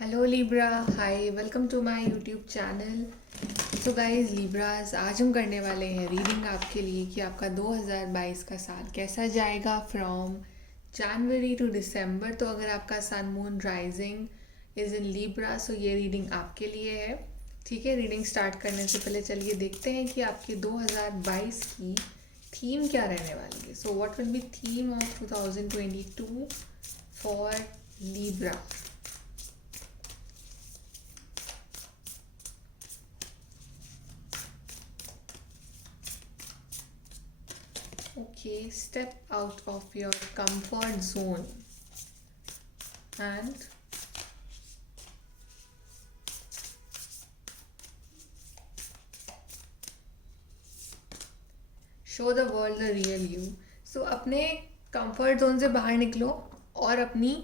Hello Libra, hi, welcome to my YouTube channel. So guys, Libras, आज हम करने वाले हैं रीडिंग आपके लिए कि आपका 2022 का साल कैसा जाएगा फ्रॉम जनवरी टू दिसंबर। तो अगर आपका sun moon rising is in Libra, so ये रीडिंग आपके लिए है। ठीक है, रीडिंग स्टार्ट करने से पहले चलिए देखते हैं कि आपकी 2022 की थीम क्या रहने वाली है। So what will be theme of 2022 for Libra. Okay, step out of your comfort zone and show the world the real you. So अपने कंफर्ट जोन से बाहर निकलो और अपनी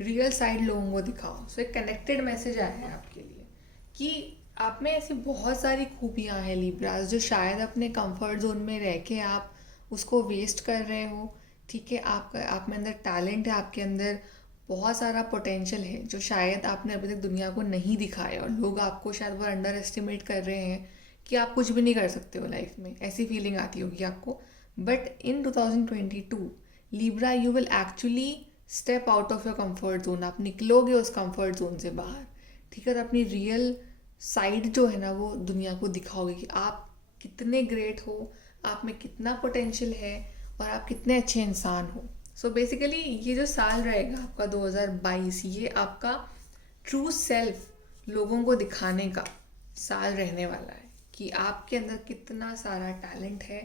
रियल साइड लोगों को दिखाओ। सो एक कनेक्टेड मैसेज आया है आपके लिए कि आप में ऐसी बहुत सारी खूबियाँ हैं लिब्रास, जो शायद अपने कंफर्ट जोन में रह के आप उसको वेस्ट कर रहे हो। ठीक है, आप में अंदर टैलेंट है, आपके अंदर बहुत सारा पोटेंशियल है जो शायद आपने अभी तक दुनिया को नहीं दिखाया, और लोग आपको शायद वो अंडर एस्टिमेट कर रहे हैं कि आप कुछ भी नहीं कर सकते हो लाइफ में। ऐसी फीलिंग आती होगी आपको। But in 2022 Libra, you will actually step out of your comfort zone. आप निकलोगे उस कंफर्ट जोन से बाहर। ठीक है, तो अपनी रियल साइड जो है ना, वो दुनिया को दिखाओगे कि आप कितने ग्रेट हो, आप में कितना पोटेंशियल है और आप कितने अच्छे इंसान हो। सो बेसिकली ये जो साल रहेगा आपका 2022, ये आपका ट्रू सेल्फ लोगों को दिखाने का साल रहने वाला है कि आपके अंदर कितना सारा टैलेंट है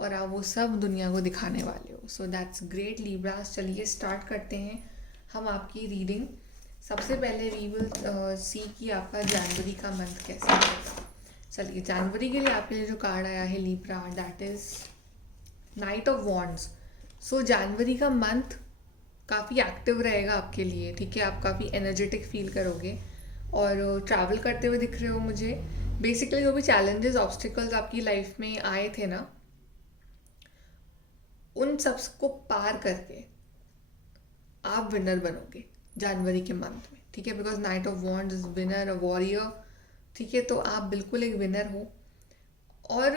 और आप वो सब दुनिया को दिखाने वाले हो। So that's great Libras. चलिए स्टार्ट करते हैं हम आपकी रीडिंग। सबसे पहले वी विल सी कि आपका जनवरी का मंथ कैसा रहेगा। चलिए, जनवरी के लिए आपके लिए जो कार्ड आया है Libra, that is knight of wands. So जनवरी का मंथ काफ़ी एक्टिव रहेगा आपके लिए। ठीक है, आप काफ़ी एनर्जेटिक फील करोगे और ट्रैवल करते हुए दिख रहे हो मुझे। बेसिकली जो भी चैलेंजेस, ऑब्स्टिकल्स आपकी लाइफ में आए थे ना, उन सबको पार करके आप विनर बनोगे जनवरी के मंथ में। ठीक है, because night of wands is winner, a warrior. ठीक है, तो आप बिल्कुल एक विनर हो और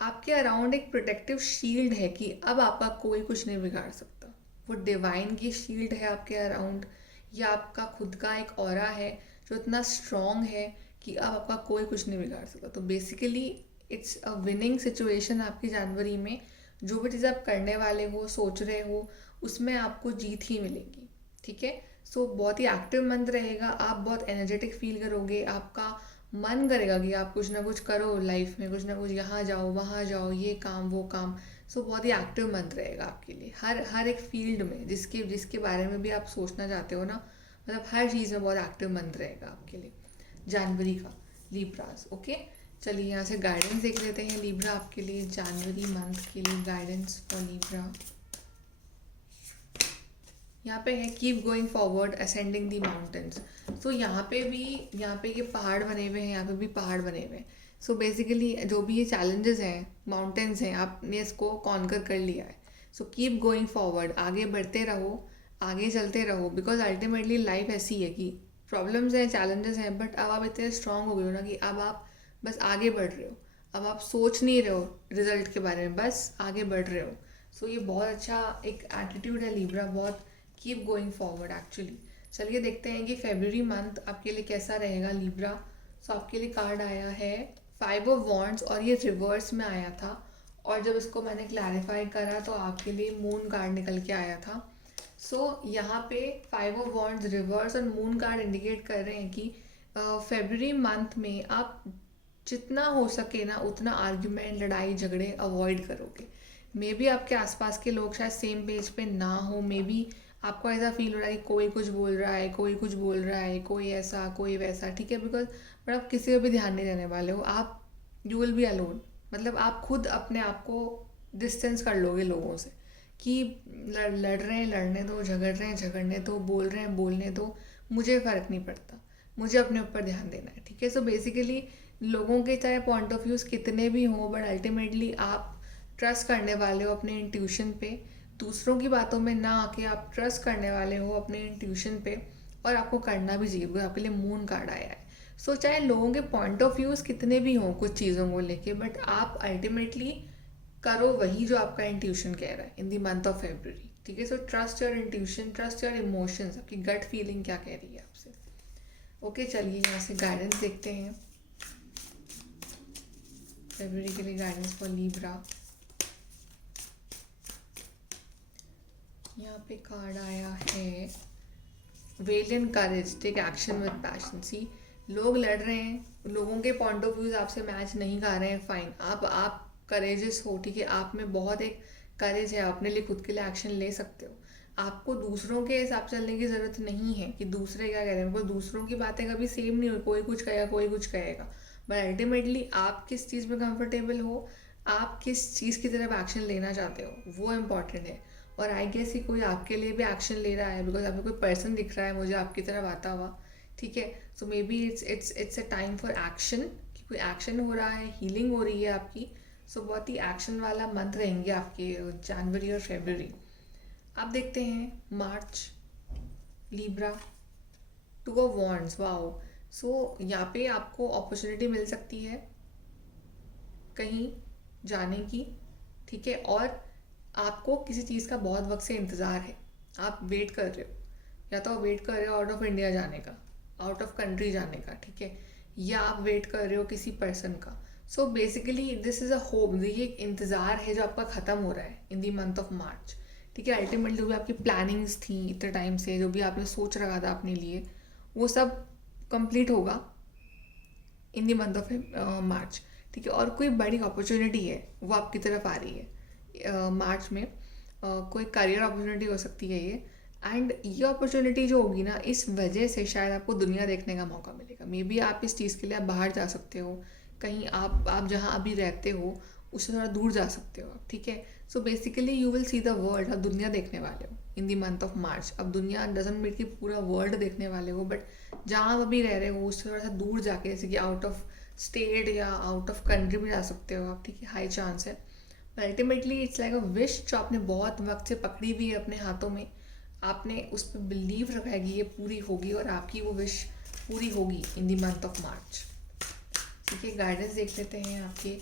आपके अराउंड एक प्रोटेक्टिव शील्ड है कि अब आपका कोई कुछ नहीं बिगाड़ सकता। वो डिवाइन की शील्ड है आपके अराउंड, या आपका खुद का एक ऑरा है जो इतना स्ट्रॉन्ग है कि अब आपका कोई कुछ नहीं बिगाड़ सकता। तो basically it's a winning situation आपकी जनवरी में। जो भी चीज़ आप करने वाले हो, सोच रहे हो, उसमें आपको जीत ही मिलेगी। ठीक है, सो बहुत ही एक्टिव मंथ रहेगा। आप बहुत एनर्जेटिक फील करोगे, आपका मन करेगा कि आप कुछ ना कुछ करो लाइफ में, कुछ ना कुछ, यहाँ जाओ वहाँ जाओ, ये काम वो काम। सो बहुत ही एक्टिव मंथ रहेगा आपके लिए हर हर एक फील्ड में, जिसके जिसके बारे में भी आप सोचना चाहते हो ना, मतलब हर चीज़ में बहुत एक्टिव मंथ रहेगा आपके लिए जनवरी का लिब्रास। ओके, चलिए यहाँ से गाइडेंस देख लेते हैं लिब्रा आपके लिए जनवरी मंथ के लिए। गाइडेंस फॉर लिब्रा यहाँ पे है कीप गोइंग फॉरवर्ड असेंडिंग दी माउंटेन्स। सो यहाँ पे ये पहाड़ बने हुए हैं, यहाँ पे भी पहाड़ बने हुए हैं। सो बेसिकली जो भी ये चैलेंजेस हैं, माउंटेन्स हैं, आपने इसको कॉन्कर कर लिया है। सो कीप गोइंग फॉरवर्ड, आगे बढ़ते रहो, आगे चलते रहो। बिकॉज अल्टीमेटली लाइफ ऐसी है कि प्रॉब्लम्स हैं, चैलेंजेस हैं, बट अब आप इतने स्ट्रांग हो गए हो ना कि अब आप बस आगे बढ़ रहे हो। अब आप सोच नहीं रहे हो रिजल्ट के बारे में, बस आगे बढ़ रहे हो। सो ये बहुत अच्छा एक एटीट्यूड है लिब्रा, बहुत कीप गोइंग फॉरवर्ड एक्चुअली। चलिए देखते हैं कि फेब्रुअरी मंथ आपके लिए कैसा रहेगा लिब्रा। सो आपके लिए कार्ड आया है 5 ऑफ वॉन्ड्स और ये रिवर्स में आया था, और जब इसको मैंने क्लैरिफाई करा तो आपके लिए मून कार्ड निकल के आया था। सो यहाँ पे 5 ऑफ वॉन्ड्स रिवर्स और मून कार्ड इंडिकेट कर रहे हैं कि फेब्रुअरी मंथ में आप जितना हो सके ना उतना आर्ग्यूमेंट, लड़ाई झगड़े अवॉइड करोगे। मे बी आपके आसपास के लोग शायद सेम पेज पे ना हो, मे बी आपको ऐसा फील हो रहा है कि कोई कुछ बोल रहा है, कोई कुछ बोल रहा है, कोई ऐसा कोई वैसा। ठीक है, बिकॉज बट आप किसी को भी ध्यान नहीं देने वाले हो। आप यू विल बी अलोन, मतलब आप खुद अपने आप को डिस्टेंस कर लोगे लोगों से कि लड़ रहे हैं लड़ने दो, झगड़ रहे हैं झगड़ने दो, बोल रहे हैं बोलने दो, मुझे फ़र्क नहीं पड़ता, मुझे अपने ऊपर ध्यान देना है। ठीक है, सो बेसिकली लोगों के चाहे पॉइंट ऑफ व्यूज़ कितने भी हों, बट अल्टीमेटली आप ट्रस्ट करने वाले हो अपने इंट्यूशन पे। दूसरों की बातों में ना आके आप ट्रस्ट करने वाले हो अपने इंट्यूशन पे। और आपको करना भी चाहिए बिकॉज आपके लिए मून कार्ड आया है। सो चाहे लोगों के पॉइंट ऑफ व्यूज़ कितने भी हों कुछ चीज़ों को लेके, बट आप अल्टीमेटली करो वही जो आपका इंट्यूशन कह रहा है in the month of February. ठीक है, so trust your intuition, trust your emotions, आपकी गट फीलिंग क्या कह रही है आपसे। ओके, चलिए यहाँ से गाइडेंस देखते हैं फेब्रुवरी के लिए। गाइडेंस फॉर लीब्रा, यहाँ पे कार्ड आया है valiant courage, take action with passion. See, लोग लड़ रहे हैं, लोगों के पॉइंट ऑफ व्यूज आपसे मैच नहीं कर रहे हैं, फाइन, आप करेजियस हो, ठीक है, आप में बहुत एक करेज है, अपने लिए खुद के लिए एक्शन ले सकते हो। आपको दूसरों के हिसाब से चलने की ज़रूरत नहीं है कि दूसरे क्या कह रहे हैं, बिकॉज दूसरों की बातें कभी सेम नहीं हुई, कोई कुछ कहेगा कोई कुछ कहेगा, बट अल्टीमेटली आप किस चीज़ में कंफर्टेबल हो, आप किस चीज़ की तरफ एक्शन लेना चाहते हो, वो इम्पॉर्टेंट है। और आई गेस कि कोई आपके लिए भी एक्शन ले रहा है, बिकॉज आपको कोई पर्सन दिख रहा है मुझे आपकी तरफ आता हुआ, ठीक है। So maybe it's a time for action, कि कोई एक्शन हो रहा है, हीलिंग हो रही है आपकी। सो बहुत ही एक्शन वाला मंथ रहेंगे आपके जनवरी और फेब्रुवरी। आप देखते हैं March, Libra, two of wands, wow. So यहाँ पे आपको अपॉर्चुनिटी मिल सकती है कहीं जाने की, ठीक है, और आपको किसी चीज़ का बहुत वक्त से इंतज़ार है, आप वेट कर रहे हो, या तो आप वेट कर रहे हो आउट ऑफ इंडिया जाने का, आउट ऑफ कंट्री जाने का, ठीक है, या आप वेट कर रहे हो किसी पर्सन का। So basically this is a hope, ये एक इंतज़ार है जो आपका ख़त्म हो रहा है इन दी मंथ ऑफ मार्च, ठीक है। अल्टीमेटली जो भी आपकी प्लानिंग्स थी इतने टाइम से, जो भी आपने सोच रखा था अपने लिए, वो सब कंप्लीट होगा इन दी मंथ ऑफ मार्च, ठीक है। और कोई बड़ी अपॉर्चुनिटी है वो आपकी तरफ आ रही है मार्च में, कोई करियर अपॉर्चुनिटी हो सकती है ये, एंड ये अपॉर्चुनिटी जो होगी ना, इस वजह से शायद आपको दुनिया देखने का मौका मिलेगा। मे बी आप इस चीज़ के लिए आप बाहर जा सकते हो, कहीं आप जहाँ अभी रहते हो उससे थोड़ा दूर जा सकते हो आप, ठीक है। So basically you will see the world, आप दुनिया देखने वाले हो इन दी मंथ ऑफ मार्च। अब दुनिया डजंट मीन कि पूरा वर्ल्ड देखने वाले हो, बट जहाँ आप अभी रह रहे हो उससे थोड़ा सा दूर जाके, जैसे कि आउट ऑफ स्टेट या आउट ऑफ कंट्री भी जा सकते हो आप, ठीक है, हाई चांस है। Ultimately it's like a wish जो आपने बहुत वक्त से पकड़ी हुई है अपने हाथों में, आपने उस पर बिलीव रखा है कि ये पूरी होगी, और आपकी वो विश पूरी होगी इन दी मंथ ऑफ मार्च, ठीक है। गाइडेंस देख लेते हैं आपके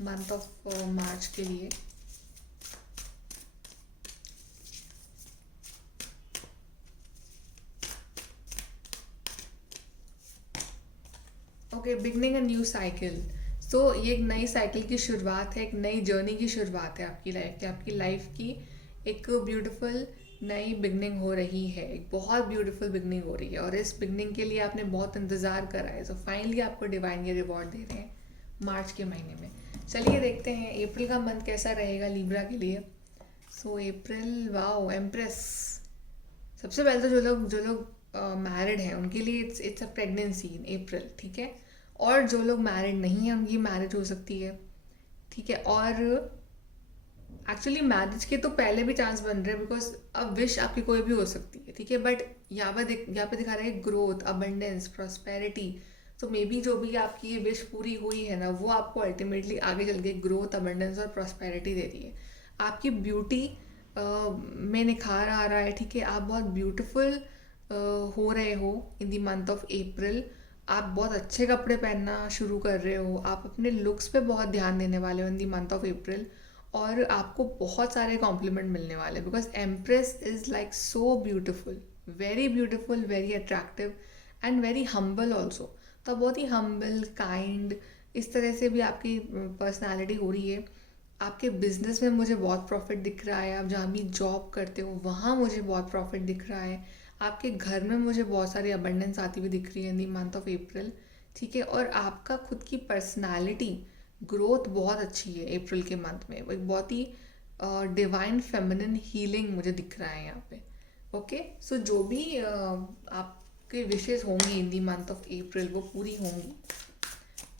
मंथ ऑफ मार्च के लिए। Okay, beginning a new cycle. So ये एक नई साइकिल की शुरुआत है, एक नई जर्नी की शुरुआत है आपकी लाइफ की, आपकी लाइफ की एक ब्यूटीफुल नई बिगनिंग हो रही है, एक बहुत ब्यूटीफुल बिगनिंग हो रही है, और इस बिगनिंग के लिए आपने बहुत इंतज़ार करा है। सो फाइनली आपको डिवाइन ये रिवॉर्ड दे रहे हैं मार्च के महीने में। चलिए देखते हैं अप्रैल का मंथ कैसा रहेगा लीब्रा के लिए। सो अप्रैल, वाओ, एम्प्रेस। सबसे पहले तो जो लोग मैरिड हैं उनके लिए इट्स अ प्रेगनेंसी इन अप्रैल, ठीक है। और जो लोग मैरिड नहीं हैं उनकी मैरिज हो सकती है, ठीक है। और एक्चुअली मैरिज के तो पहले भी चांस बन रहे हैं, बिकॉज अब विश आपकी कोई भी हो सकती है, ठीक है। बट यहाँ पे दिखा रहा है ग्रोथ, अबंडेंस, प्रॉस्पेरिटी। तो मे बी जो भी आपकी ये विश पूरी हुई है ना, वो आपको अल्टीमेटली आगे चल के ग्रोथ, अबंडेंस और प्रॉस्पेरिटी दे रही है। आपकी ब्यूटी में निखार आ रहा है, ठीक है। आप बहुत ब्यूटीफुल हो रहे हो इन दी मंथ ऑफ अप्रैल। आप बहुत अच्छे कपड़े पहनना शुरू कर रहे हो, आप अपने लुक्स पे बहुत ध्यान देने वाले हो इन दी मंथ ऑफ अप्रैल, और आपको बहुत सारे कॉम्प्लीमेंट मिलने वाले, because empress is like so beautiful, very attractive and very humble also. तो आप बहुत ही हम्बल, काइंड, इस तरह से भी आपकी पर्सनैलिटी हो रही है। आपके बिजनेस में मुझे बहुत प्रॉफिट दिख रहा है, आप जहाँ भी जॉब करते हो वहाँ मुझे बहुत प्रॉफिट दिख रहा है, आपके घर में मुझे बहुत सारी अबंडेंस आती हुई दिख रही है इन दी मंथ ऑफ अप्रैल, ठीक है। और आपका खुद की पर्सनालिटी ग्रोथ बहुत अच्छी है अप्रैल के मंथ में, एक बहुत ही डिवाइन फेमिनिन हीलिंग मुझे दिख रहा है यहाँ पे। ओके, सो जो भी आपके विशेष होंगी इन दी मंथ ऑफ अप्रैल वो पूरी होंगी,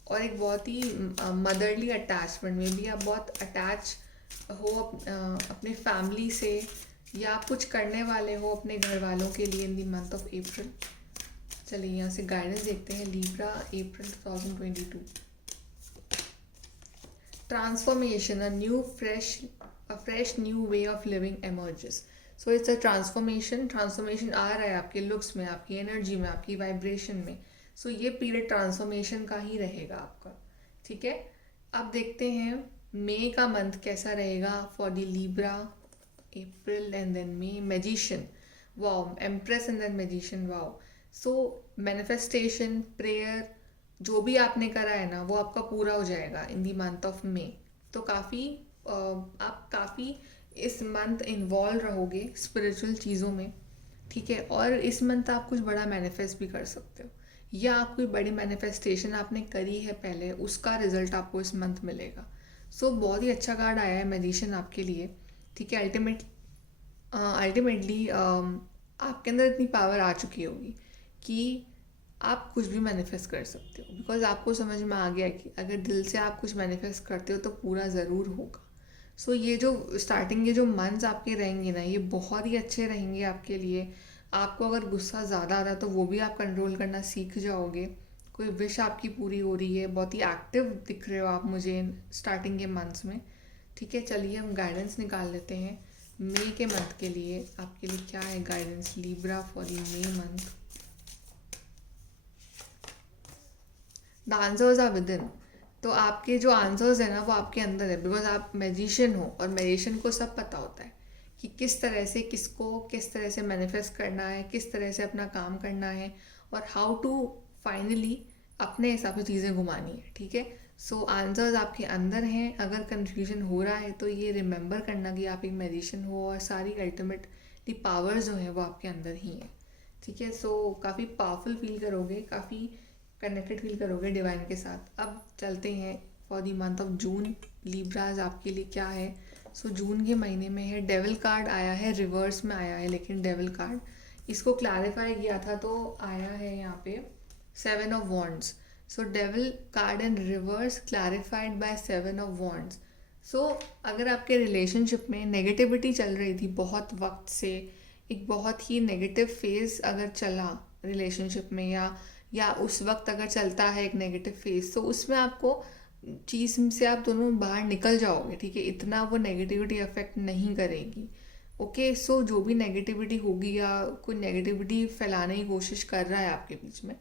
और एक बहुत ही मदरली अटैचमेंट में भी आप बहुत अटैच हो अपने फैमिली से, या आप कुछ करने वाले हो अपने घर वालों के लिए इन दी मंथ ऑफ अप्रैल। चलिए यहाँ से गाइडेंस देखते हैं Libra April 2022। Transformation, a fresh new way of living emerges. So it's a transformation transformation आ रहा है आपके लुक्स में, आपकी एनर्जी में, आपकी वाइब्रेशन में। सो ये पीरियड ट्रांसफॉर्मेशन का ही रहेगा आपका, ठीक है। अब देखते हैं मई का मंथ कैसा रहेगा for the Libra. April and then May, magician, wow, empress and then magician, wow. So manifestation, prayer, जो भी आपने करा है ना वो आपका पूरा हो जाएगा इन दी मंथ ऑफ मई। तो काफ़ी आप काफ़ी इस मंथ इन्वॉल्व रहोगे स्पिरिचुअल चीज़ों में, ठीक है। और इस मंथ आप कुछ बड़ा मैनिफेस्ट भी कर सकते हो, या आप कोई बड़ी मैनिफेस्टेशन आपने करी है पहले, उसका रिजल्ट आपको इस मंथ मिलेगा। सो बहुत ही अच्छा कार्ड आया है मैजिशियन आपके लिए, ठीक है। अल्टीमेटली आपके अंदर इतनी पावर आ चुकी होगी कि आप कुछ भी मैनिफेस्ट कर सकते हो, बिकॉज आपको समझ में आ गया कि अगर दिल से आप कुछ मैनिफेस्ट करते हो तो पूरा ज़रूर होगा। सो ये जो स्टार्टिंग, ये जो मंथ्स आपके रहेंगे ना, ये बहुत ही अच्छे रहेंगे आपके लिए। आपको अगर गुस्सा ज़्यादा आ रहा है तो वो भी आप कंट्रोल करना सीख जाओगे। कोई विश आपकी पूरी हो रही है, बहुत ही एक्टिव दिख रहे हो आप मुझे स्टार्टिंग के मंथ्स में, ठीक है। चलिए हम गाइडेंस निकाल लेते हैं मई के मंथ के लिए। आपके लिए क्या है guidance Libra for the May month. The answers are within. तो आपके जो आंसर्स है ना वो आपके अंदर है, बिकॉज आप मैजिशियन हो, और मैजिशियन को सब पता होता है कि किस तरह से किसको किस तरह से मैनिफेस्ट करना है, किस तरह से अपना काम करना है, और हाउ टू फाइनली अपने हिसाब से चीज़ें घुमानी है, ठीक है। सो आंसर्स आपके अंदर हैं। अगर कन्फ्यूजन हो रहा है तो ये रिमेंबर करना कि आप एक मैजिशियन हो, और सारी अल्टीमेटली पावर्स जो हैं वो आपके अंदर ही हैं, ठीक है। सो काफ़ी पावरफुल फील करोगे, काफ़ी कनेक्टेड फील करोगे डिवाइन के साथ। अब चलते हैं for the month of June, लिब्राज आपके लिए क्या है। सो जून के महीने में है, डेविल कार्ड आया है, रिवर्स में आया है, लेकिन डेविल कार्ड, इसको क्लैरिफाई किया था तो आया है यहाँ पे 7 of wands. So devil card in reverse clarified by 7 of wands. So अगर आपके रिलेशनशिप में नेगेटिविटी चल रही थी बहुत वक्त से, एक बहुत ही नेगेटिव फेज अगर चला रिलेशनशिप में, या उस वक्त अगर चलता है एक नेगेटिव फेज, तो उसमें आपको चीज़ से आप दोनों बाहर निकल जाओगे, ठीक है। इतना वो नेगेटिविटी अफेक्ट नहीं करेगी, ओके। सो जो भी नेगेटिविटी होगी या कोई नेगेटिविटी फैलाने की कोशिश कर रहा है आपके बीच में,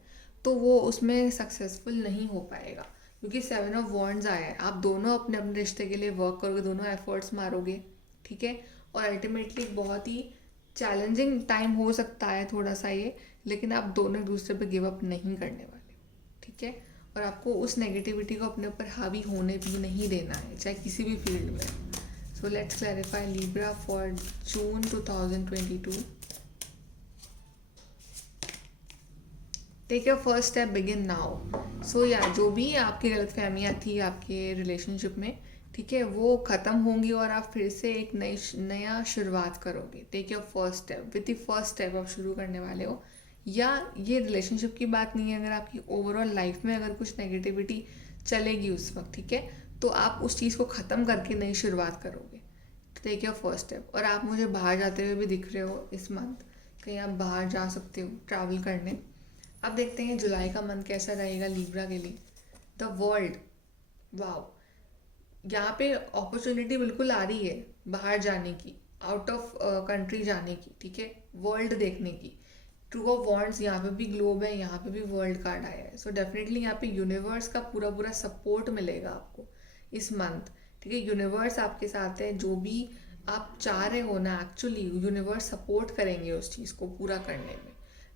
तो वो उसमें सक्सेसफुल नहीं हो पाएगा, क्योंकि 7 ऑफ वॉन्ड्स आया है। आप दोनों अपने अपने रिश्ते के लिए वर्क करोगे, दोनों एफर्ट्स मारोगे, ठीक है। और अल्टीमेटली बहुत ही चैलेंजिंग टाइम हो सकता है थोड़ा सा ये, लेकिन आप दोनों एक दूसरे पे गिव अप नहीं करने वाले, ठीक है। और आपको उस नेगेटिविटी को अपने ऊपर हावी होने भी नहीं देना है, चाहे किसी भी फील्ड में। So let's clarify Libra for June 2022। Take your first step, begin now. So या जो भी आपकी गलतफहमियाँ थी आपके रिलेशनशिप में, ठीक है, वो ख़त्म होंगी और आप फिर से एक नया शुरुआत करोगे। Take your first step, with the first step आप शुरू करने वाले हो। या ये रिलेशनशिप की बात नहीं है, अगर आपकी ओवरऑल लाइफ में अगर कुछ नेगेटिविटी चलेगी उस वक्त, ठीक है, तो आप उस चीज़ को ख़त्म करके नई शुरुआत करोगे। Take your first step. और आप मुझे बाहर जाते हुए भी दिख रहे हो इस मंथ, कहीं आप बाहर जा सकते हो ट्रैवल करने। अब देखते हैं जुलाई का मंथ कैसा रहेगा लिब्रा के लिए। द वर्ल्ड, वाओ, यहाँ पे अपॉर्चुनिटी बिल्कुल आ रही है बाहर जाने की, आउट ऑफ कंट्री जाने की, ठीक है, वर्ल्ड देखने की। टू ऑफ वॉन्ड्स, यहाँ पे भी ग्लोब है, यहाँ पे भी वर्ल्ड कार्ड आया है। सो डेफिनेटली यहाँ पे यूनिवर्स का पूरा पूरा सपोर्ट मिलेगा आपको इस मंथ, ठीक है। यूनिवर्स आपके साथ है, जो भी आप चाह रहे हो ना, एक्चुअली यूनिवर्स सपोर्ट करेंगे उस चीज़ को पूरा करने में।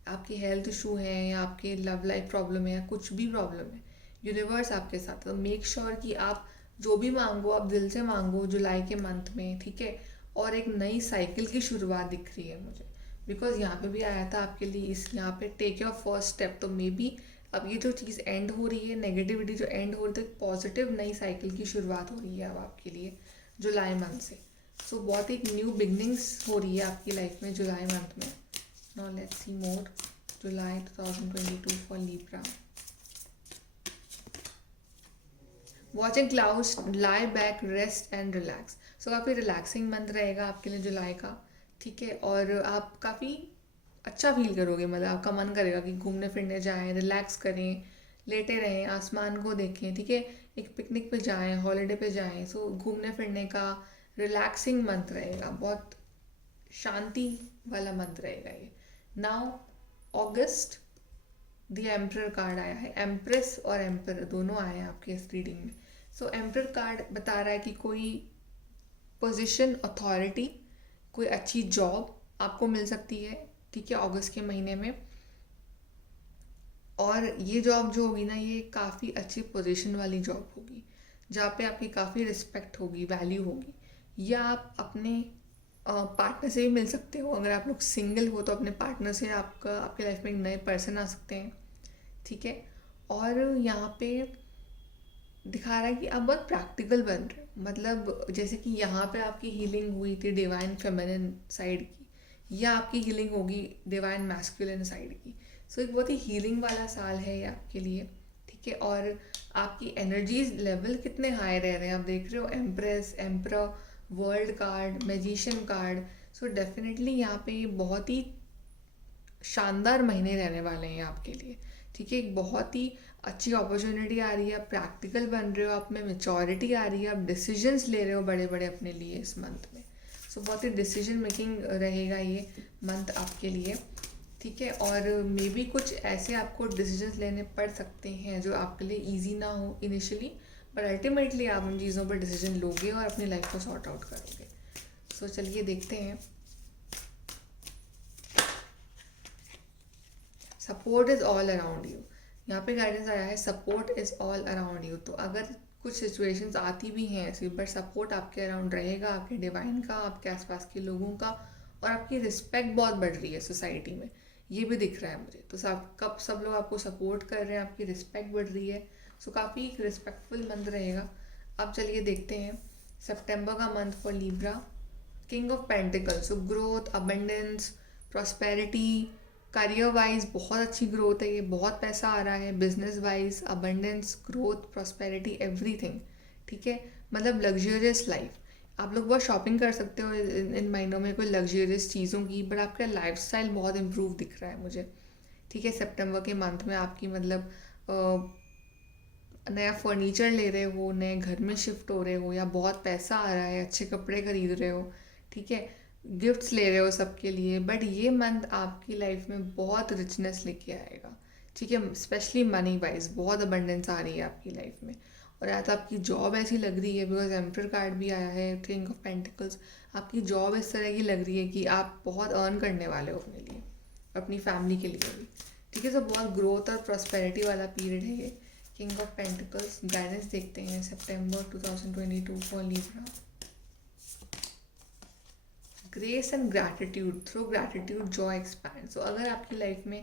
आपकी हेल्थ इशू है, या आपके लव लाइफ प्रॉब्लम है, या कुछ भी प्रॉब्लम है, यूनिवर्स आपके साथ है। तो मेक श्योर कि आप जो भी मांगो आप दिल से मांगो जुलाई के मंथ में, ठीक है। और एक नई साइकिल की शुरुआत दिख रही है मुझे, बिकॉज यहाँ पे भी आया था आपके लिए इस यहाँ पे टेक योर फर्स्ट स्टेप। तो मे बी अब ये जो चीज़ एंड हो रही है, नेगेटिविटी जो एंड हो रही है, तो एक पॉजिटिव नई साइकिल की शुरुआत हो रही है अब आपके लिए जुलाई मंथ से। सो बहुत एक न्यू बिगनिंग्स हो रही है आपकी लाइफ में जुलाई मंथ में। Now let's see more July 2022 for Libra. Watching clouds, lie back, rest and relax. So काफ़ी रिलैक्सिंग मंथ रहेगा आपके लिए जुलाई का, ठीक है। और आप काफ़ी अच्छा फील करोगे, मतलब आपका मन करेगा कि घूमने फिरने जाएं, रिलैक्स करें, लेटे रहें, आसमान को देखें, ठीक है, एक पिकनिक पे जाएं, हॉलीडे पे जाएं। सो घूमने फिरने का रिलैक्सिंग मंथ रहेगा, बहुत शांति वाला मंथ रहेगा ये। Now August, the emperor card आया है, एम्प्रेस और एम्परर दोनों आए हैं आपके इस रीडिंग में। सो एम्परर कार्ड बता रहा है कि कोई पोजीशन, अथॉरिटी, कोई अच्छी जॉब आपको मिल सकती है, ठीक है, अगस्त के महीने में। और ये जॉब जो होगी ना, ये काफ़ी अच्छी पोजीशन वाली जॉब होगी जहाँ पे आपकी काफ़ी रिस्पेक्ट होगी, वैल्यू होगी। या आप अपने पार्टनर से भी मिल सकते हो। अगर आप लोग सिंगल हो तो अपने पार्टनर से आपके लाइफ में एक नए पर्सन आ सकते हैं, ठीक है। और यहाँ पे दिखा रहा है कि आप बहुत प्रैक्टिकल बन रहे हो, मतलब जैसे कि यहाँ पे आपकी हीलिंग हुई थी डिवाइन फेमिनिन साइड की, या आपकी हीलिंग होगी डिवाइन मैस्कुलिन साइड की। सो एक बहुत ही हीलिंग वाला साल है ये आपके लिए, ठीक है। और आपकी एनर्जीज लेवल कितने हाई रह रहे हैं आप देख रहे हो, empress, emperor, world card, magician card. So definitely यहाँ पे बहुत ही शानदार महीने रहने वाले हैं आपके लिए, ठीक है। एक बहुत ही अच्छी अपॉर्चुनिटी आ रही है, आप प्रैक्टिकल बन रहे हो, आप में मेचोरिटी आ रही है, आप डिसीजंस ले रहे हो बड़े बड़े अपने लिए इस मंथ में। सो बहुत ही डिसीजन मेकिंग रहेगा ये मंथ आपके लिए, ठीक है। और मे बी कुछ ऐसे आपको डिसीजंस लेने पड़ सकते हैं जो आपके लिए ईजी ना हो इनिशियली, बट अल्टीमेटली आप उन चीज़ों पर डिसीजन लोगे और अपनी लाइफ को सॉर्ट आउट करोगे। सो चलिए देखते हैं। Support is all around you, यहाँ पे गाइडेंस आया है, support is all around you. तो अगर कुछ सिचुएशंस आती भी हैं ऐसी, बट सपोर्ट आपके अराउंड रहेगा, आपके डिवाइन का, आपके आसपास के लोगों का। और आपकी रिस्पेक्ट बहुत बढ़ रही है सोसाइटी में, ये भी दिख रहा है मुझे। तो सब लोग आपको सपोर्ट कर रहे हैं, आपकी रिस्पेक्ट बढ़ रही है। सो काफ़ी एक रिस्पेक्टफुल मंथ रहेगा। अब चलिए देखते हैं सितंबर का month for Libra. King of pentacles, so growth, abundance, prosperity, career wise बहुत अच्छी ग्रोथ है, ये बहुत पैसा आ रहा है। Business wise abundance, growth, prosperity, everything, ठीक है। मतलब लग्जरियस लाइफ, आप लोग बहुत शॉपिंग कर सकते हो इन महीनों में कोई लग्जरियस चीज़ों की, बट आपका लाइफस्टाइल बहुत इम्प्रूव दिख रहा है मुझे, ठीक है। सितंबर के मंथ में आपकी मतलब नया फर्नीचर ले रहे हो, नए घर में शिफ्ट हो रहे हो, या बहुत पैसा आ रहा है, अच्छे कपड़े खरीद रहे हो, ठीक है, गिफ्ट्स ले रहे हो सबके लिए। बट ये मंथ आपकी लाइफ में बहुत रिचनेस लेके आएगा, ठीक है। स्पेशली मनी वाइज बहुत अबंडेंस आ रही है आपकी लाइफ में। और या तो आपकी जॉब ऐसी लग रही है, बिकॉज एम्परर कार्ड भी आया है, किंग ऑफ पेंटिकल्स, आपकी जॉब इस तरह की लग रही है कि आप बहुत अर्न करने वाले हो अपने लिए, अपनी फैमिली के लिए भी, ठीक है। तो बहुत ग्रोथ और प्रॉस्पेरिटी वाला पीरियड है ये। किंग ऑफ पेंटिकल्स गाइडेंस देखते हैं सितंबर 2022 for Libra. Grace and gratitude, through gratitude joy expand. So अगर आपकी लाइफ में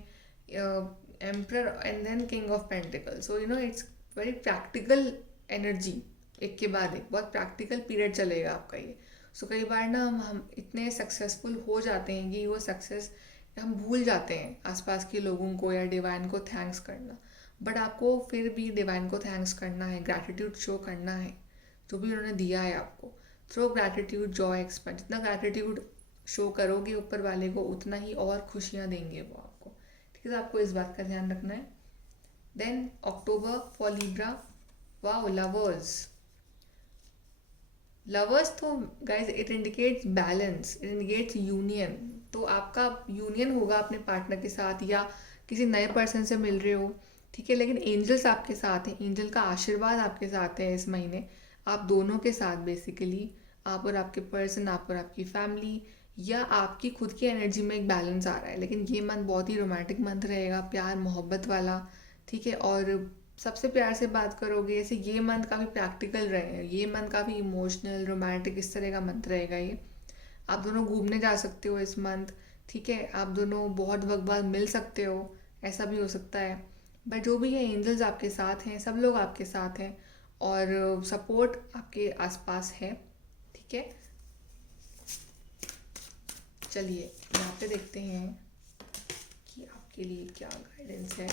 emperor and then king of pentacle, so you know it's very practical energy, एक के बाद एक बहुत प्रैक्टिकल पीरियड चलेगा आपका ये। सो कई बार ना हम इतने सक्सेसफुल हो जाते हैं कि वो सक्सेस हम भूल जाते हैं आसपास के लोगों को या डिवाइन को थैंक्स करना। बट आपको फिर भी डिवाइन को थैंक्स करना है, ग्रैटिट्यूड शो करना है जो भी उन्होंने दिया है आपको। थ्रो ग्रैटिट्यूड जॉय एक्सपेंड, जितना ग्रैटिट्यूड शो करोगे ऊपर वाले को, उतना ही और खुशियाँ देंगे वो आपको, ठीक है। तो आपको इस बात का ध्यान रखना है। Then October for Libra, wow, lovers. Lovers तो guys it indicates balance, it indicates union. तो आपका यूनियन होगा अपने पार्टनर के साथ या किसी नए पर्सन से मिल रहे हो, ठीक है। लेकिन एंजल्स आपके साथ हैं, एंजल का आशीर्वाद आपके साथ है इस महीने, आप दोनों के साथ बेसिकली, आप और आपके पर्सन, आप और आपकी फैमिली, या आपकी खुद की एनर्जी में एक बैलेंस आ रहा है। लेकिन ये मंथ बहुत ही रोमांटिक मंथ रहेगा, प्यार मोहब्बत वाला, ठीक है। और सबसे प्यार से बात करोगे, जैसे ये मंथ काफ़ी प्रैक्टिकल रहे, ये मंथ काफ़ी इमोशनल रोमांटिक इस तरह का मंथ रहेगा ये। आप दोनों घूमने जा सकते हो इस मंथ, ठीक है। आप दोनों बहुत वक्त बाद मिल सकते हो, ऐसा भी हो सकता है। बट जो भी है, एंजल्स आपके साथ हैं, सब लोग आपके साथ हैं और सपोर्ट आपके आसपास है, ठीक है। चलिए यहाँ पे देखते हैं कि आपके लिए क्या गाइडेंस है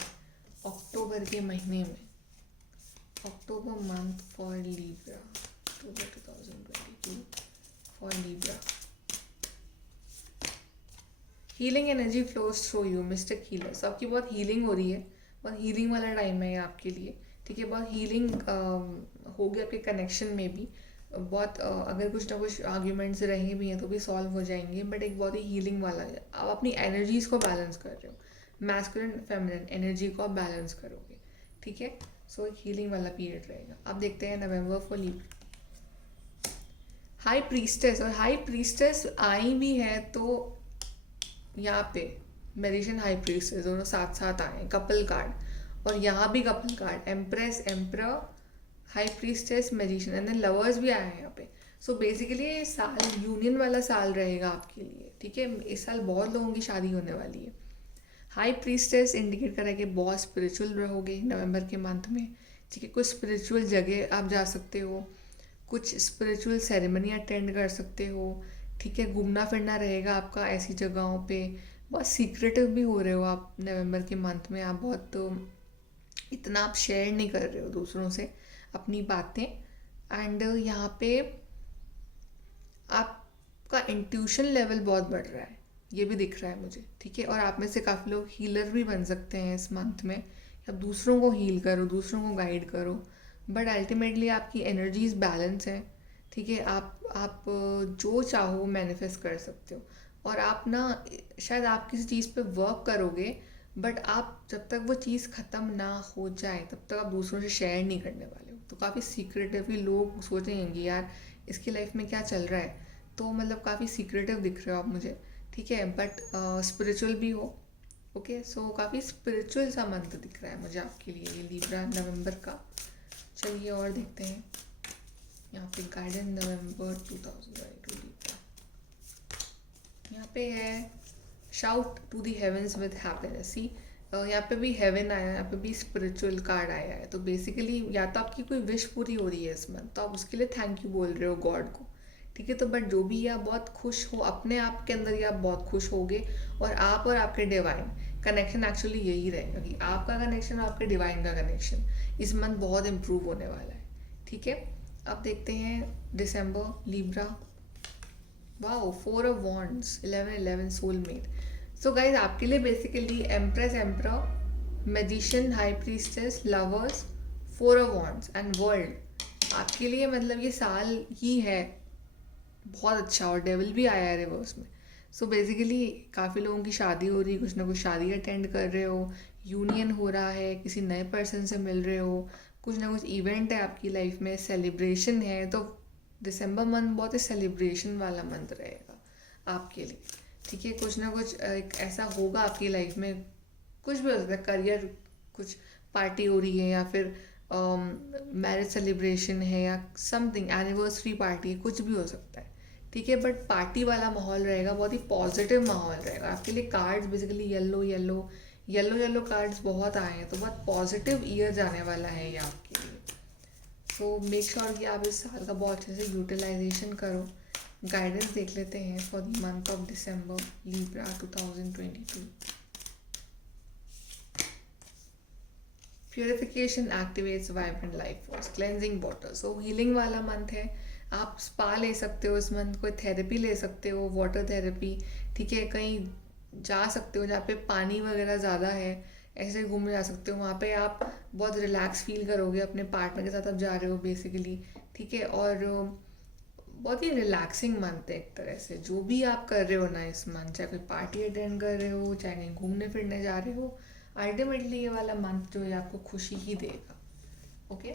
अक्टूबर के महीने में। October month for Libra, October 2022 for Libra. Healing energy flows through you, mystic healer. So आपकी बहुत हीलिंग हो रही है, बहुत हीलिंग वाला टाइम है ये आपके लिए, ठीक है। बहुत हीलिंग होगी आपके कनेक्शन में भी। बहुत अगर कुछ ना कुछ आर्ग्यूमेंट्स रहे भी हैं तो भी सॉल्व हो जाएंगे, बट एक बहुत ही हीलिंग वाला है। आप अपनी एनर्जीज को बैलेंस कर रहे हो, मैस्कुलिन फेमिनिन एनर्जी को आप बैलेंस करोगे, ठीक है। सो एक हीलिंग वाला पीरियड रहेगा। अब देखते हैं नवंबर फॉर लिब्रा। हाई प्रीस्टेस, और हाई प्रीस्टेस आई भी है तो यहाँ पे मैजिशियन हाई प्रीस्टेस दोनों साथ साथ आए हैं, कपल कार्ड, और यहाँ भी couple card, empress emperor high priestess magician and then lovers भी आया है यहाँ पे। सो बेसिकली ये साल यूनियन वाला साल रहेगा आपके लिए, ठीक है। इस साल बहुत लोगों की शादी होने वाली है। हाई प्रीस्टेस इंडिकेट कर रहा है कि बहुत स्पिरिचुअल रहोगे नवंबर के मंथ में, ठीक है। कुछ स्पिरिचुअल जगह आप जा सकते हो, कुछ स्पिरिचुअल सेरेमनी अटेंड कर सकते हो, ठीक है। घूमना फिरना रहेगा आपका ऐसी जगहों पे। बहुत सीक्रेटिव भी हो रहे हो आप नवंबर के मंथ में। आप बहुत इतना आप शेयर नहीं कर रहे हो दूसरों से अपनी बातें, एंड यहाँ पे आपका इंट्यूशन लेवल बहुत बढ़ रहा है, ये भी दिख रहा है मुझे, ठीक है। और आप में से काफ़ी लोग हीलर भी बन सकते हैं इस मंथ में। आप दूसरों को हील करो, दूसरों को गाइड करो, बट अल्टीमेटली आपकी एनर्जीज बैलेंस है, ठीक है। आप जो चाहो मैनिफेस्ट कर सकते हो। और आप ना शायद आप किसी चीज़ पे वर्क करोगे, बट आप जब तक वो चीज़ ख़त्म ना हो जाए तब तक आप दूसरों से शेयर नहीं करने वाले हो। तो काफ़ी सीक्रेटिवली लोग सोचेंगे यार इसकी लाइफ में क्या चल रहा है, तो मतलब काफ़ी सीक्रेटिव दिख रहे हो आप मुझे, ठीक है। बट स्पिरिचुअल भी हो, ओके। सो काफ़ी स्पिरिचुअल सा मंथ दिख रहा है मुझे आपके लिए ये लिब्रा नवंबर का। चलिए और देखते हैं यहाँ पे गाइडेंस नवंबर 2022 लिब्रा। यहाँ पे है shout to the heavens with happiness. See यहाँ पे भी हेवन आया है, यहाँ पे भी स्पिरिचुअल कार्ड आया है। तो बेसिकली या तो आपकी कोई विश पूरी हो रही है इस मंथ, तो आप उसके लिए थैंक यू बोल रहे हो गॉड को, ठीक है। तो बट जो भी आप बहुत खुश हो अपने आप के अंदर, ही आप बहुत खुश होगे, और आप और आपके डिवाइन कनेक्शन एक्चुअली यही रहेगा कि आपका कनेक्शन और आपके डिवाइन का कनेक्शन इस मंथ बहुत इम्प्रूव होने वाला है, ठीक है। अब देखते हैं दिसंबर Libra. Wow, 4 of wands, 11 soulmate. So guys आपके लिए basically empress emperor magician high priestess lovers 4 of wands and world आपके लिए मतलब ये साल ही है बहुत अच्छा। और डेविल भी आया है रिवर्स में। सो बेसिकली काफ़ी लोगों की शादी हो रही है, कुछ ना कुछ शादी अटेंड कर रहे हो, यूनियन हो रहा है, किसी नए पर्सन से मिल रहे हो, कुछ ना कुछ इवेंट है आपकी लाइफ में, सेलिब्रेशन है। तो दिसंबर मंथ बहुत ही सेलिब्रेशन वाला मंथ रहेगा आपके लिए, ठीक है। कुछ ना कुछ एक ऐसा होगा आपकी लाइफ में, कुछ भी हो सकता है, करियर कुछ पार्टी हो रही है, या फिर मैरिज सेलिब्रेशन है, या समथिंग एनिवर्सरी पार्टी है, कुछ भी हो सकता है, ठीक है। बट पार्टी वाला माहौल रहेगा, बहुत ही पॉजिटिव माहौल रहेगा आपके लिए। Cards basically yellow yellow yellow yellow cards बहुत आए हैं, तो बहुत पॉजिटिव ईयर जाने वाला है ये आपके लिए। सो मेक श्योर कि आप इस साल का बहुत अच्छे से यूटिलाइजेशन करो। गाइडेंस देख लेते हैं for the month of December Libra 2022। Purification activates vibrant life force, cleansing water. So healing वाला मंथ है। आप स्पा ले सकते हो इस मंथ, कोई थेरेपी ले सकते हो, वाटर थेरेपी, ठीक है। कहीं जा सकते हो जहाँ पे पानी वगैरह ज़्यादा है, ऐसे घूमने जा सकते हो, वहाँ पे आप बहुत रिलैक्स फील करोगे, अपने पार्टनर के साथ आप जा रहे हो बेसिकली, ठीक है। और बहुत ही रिलैक्सिंग मंथ है एक तरह से। जो भी आप कर रहे हो ना इस मंथ, चाहे कोई पार्टी अटेंड कर रहे हो, चाहे कहीं घूमने फिरने जा रहे हो, अल्टीमेटली ये वाला मंथ जो है आपको खुशी ही देगा, ओके।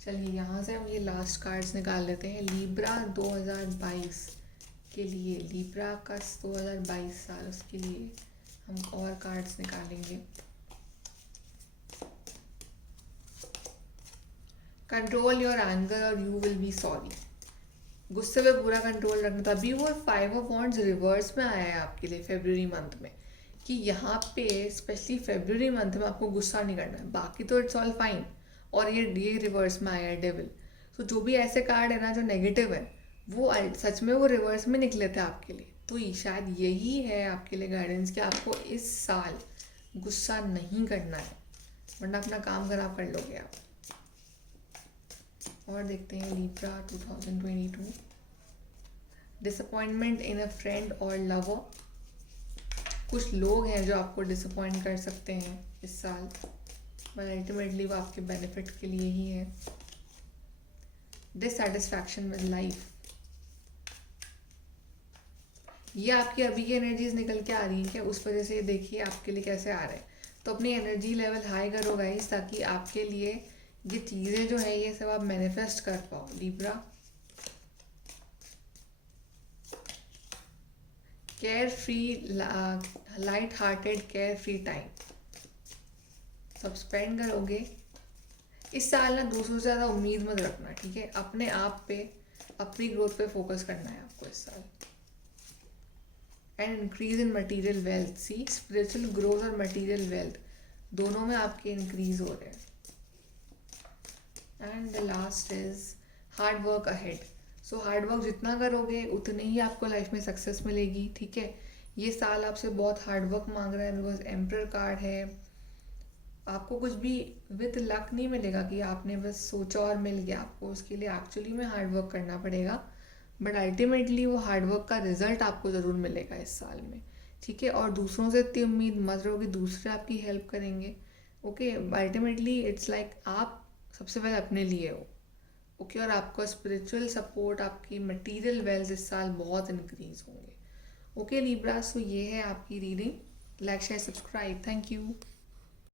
चलिए यहाँ से हम ये लास्ट कार्ड्स निकाल लेते हैं लिब्रा 2022 के लिए। लिब्रा का 2022 साल, उसके लिए हम और कार्ड्स निकालेंगे। कंट्रोल योर एंगर और यू विल बी सॉरी। गुस्से पे पूरा कंट्रोल रखना था। अभी वो 5 ऑफ वॉन्ड्स रिवर्स में आया है आपके लिए फरवरी मंथ में, कि यहाँ पे स्पेशली फरवरी मंथ में आपको गुस्सा नहीं करना है, बाकी तो इट्स ऑल फाइन। और ये रिवर्स में आया है डेविल। तो जो भी ऐसे कार्ड है ना जो नेगेटिव है, वो सच में वो रिवर्स में निकले थे आपके लिए। तो शायद यही है आपके लिए गाइडेंस कि आपको इस साल गुस्सा नहीं करना है, वरना अपना काम खराब कर लोगे आप। और देखते हैं लिब्रा 2022। डिसअपॉइंटमेंट इन अ फ्रेंड और लवर। कुछ लोग हैं जो आपको डिसअपॉइंट कर सकते हैं इस साल, बट अल्टीमेटली वो आपके बेनिफिट के लिए ही है। Dissatisfaction with life. ये आपकी अभी की एनर्जीज निकल के आ रही हैं क्या, उस वजह से देखिए आपके लिए कैसे आ रहा है। तो अपनी एनर्जी लेवल हाई करो गाइस, ताकि आपके लिए ये चीज़ें जो है ये सब आप मैनिफेस्ट कर पाओ। Libra, care free, light hearted care free time सब स्पेंड करोगे। इस साल ना दूसरों से ज़्यादा उम्मीद मत रखना, ठीक है। अपने आप पे, अपनी ग्रोथ पे फोकस करना है आपको इस साल। And increase in material wealth, see spiritual growth और मटीरियल वेल्थ दोनों में आपके इंक्रीज हो रहे हैं। And the last is hard work ahead. So hard work जितना करोगे उतनी ही आपको लाइफ में सक्सेस मिलेगी, ठीक है। ये साल आपसे बहुत हार्ड वर्क मांग रहा है, बिकॉज एम्परर कार्ड है। आपको कुछ भी विद लक नहीं मिलेगा कि आपने बस सोचा और मिल गया आपको, उसके लिए एक्चुअली में हार्ड वर्क करना पड़ेगा। बट अल्टीमेटली वो हार्ड वर्क का रिजल्ट आपको ज़रूर मिलेगा इस साल में, ठीक है। और दूसरों से इतनी उम्मीद मत रहो कि दूसरे आपकी हेल्प करेंगे, ओके। अल्टीमेटली इट्स लाइक आप सबसे पहले अपने लिए हो, ओके। और आपका स्पिरिचुअल सपोर्ट, आपकी मटीरियल वेल्थ इस साल बहुत इंक्रीज होंगे, ओके लिब्रा। सो ये है आपकी reading. Like share subscribe, thank you.